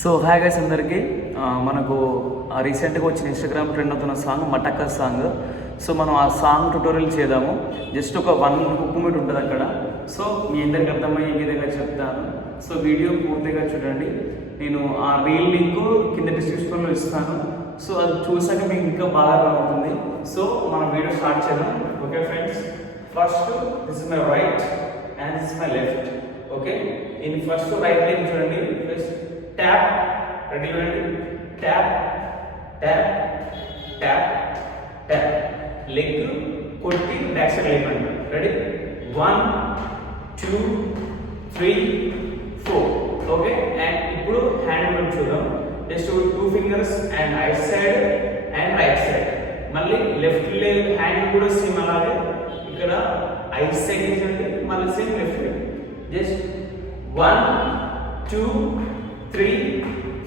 So hi guys అందరికీ. ఆ, మనకు రీసెంట్గా వచ్చిన ఇన్స్టాగ్రామ్ ట్రెండ్ అవుతున్న సాంగ్ మటక్క సాంగ్ సో మనం ఆ సాంగ్ ట్యూటోరియల్ చేద్దాము. జస్ట్ ఒక వన్ హుక్ మీట్ ఉంటుంది అక్కడ. సో మీ అందరికి అర్థమయ్యే విధంగా చెప్తాను. సో వీడియో పూర్తిగా చూడండి. నేను ఆ రీల్ లింక్ కింద డిస్క్రిప్షన్లో ఇస్తాను. సో అది చూసాక మీకు ఇంకా బాగా అవుతుంది సో మనం వీడియో స్టార్ట్ చేద్దాం. Okay friends first this is my right and this is my left okay in first right line చూడండి. First ట్యాప్ రెడీ చూడండి tap tap tap tap leg కొట్టి బ్యాక్ సైడ్ లేపండి ready one two three four okay and ఇప్పుడు hand movement చూద్దాం just two fingers and right side and right side మళ్ళీ left leg hand కూడా same అలాగే ఇక్కడ I side చూడండి మళ్ళీ same left leg just one two three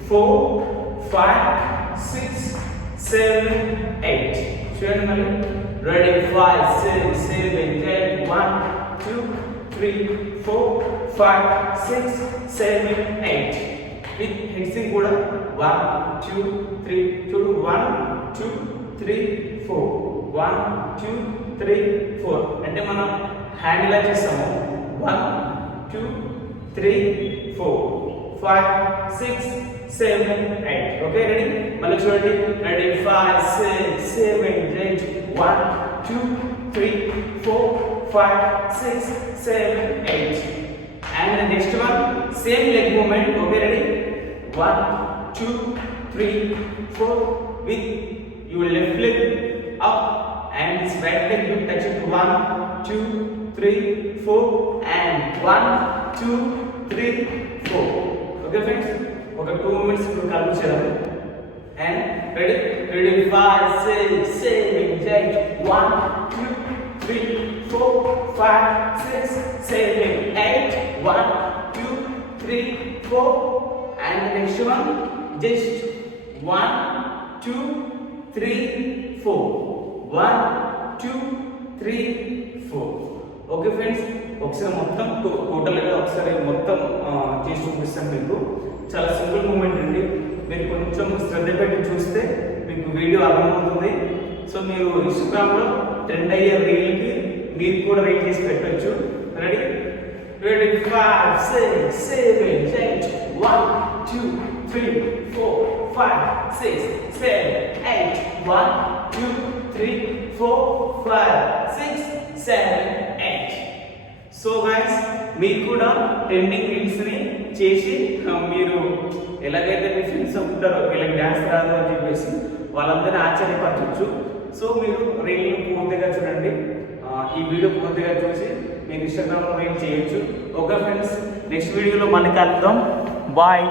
four five six seven eight చూడండి మళ్ళీ ready five six seven eight one two three four five six seven eight with హెడ్సింగ్ కూడా. One two three చూడు one two three four one two three four అంటే మనం hand ఇలా చేస్తాము. One two three four five, six, seven, eight. Okay, ready? Malik ready? Ready? Five, six, seven, eight. One, two, three, four, five, six, seven, eight. And the next one, same leg movement. Okay, ready? One, two, three, four. With your left leg up and this right leg you touch it. One, two, three, four, and one, two three four okay friends ఒక two minutes ఇప్పుడు కలిపి చేద్దాం and ready ready five six seven eight one two three four five six seven eight one two three four and next one just one two three four one two three four Okay friends ఒకసారి మొత్తం to- టోటల్గా ఒకసారి మొత్తం చేసి చూపిస్తాను మీకు. చాలా simple moment అండి. మీరు కొంచెం శ్రద్ధ పెట్టి చూస్తే మీకు వీడియో అర్థమవుతుంది. సో మీరు ఇన్స్టాగ్రామ్లో ట్రెండ్ అయ్యే రీల్కి మీరు కూడా రీల్ చేసి పెట్టవచ్చు ready ready five six seven eight one two three four five six seven eight one two three four five six seven so guys మీరు కూడా ట్రెండింగ్ రీల్స్ని చేసి మీరు ఎలాగైతే మీ ఫ్రెండ్స్ ఉంటారో వీళ్ళకి డ్యాన్స్ రాదు అని చెప్పేసి వాళ్ళందరినీ ఆశ్చర్యపరచవచ్చు సో మీరు రీల్ పూర్తిగా చూడండి. ఈ వీడియో పూర్తిగా చూసి మీరు ఇన్స్టాగ్రామ్లో రీల్ చేయొచ్చు. ఓకే ఫ్రెండ్స్ నెక్స్ట్ వీడియోలో మళ్ళీ కలుద్దాం. బాయ్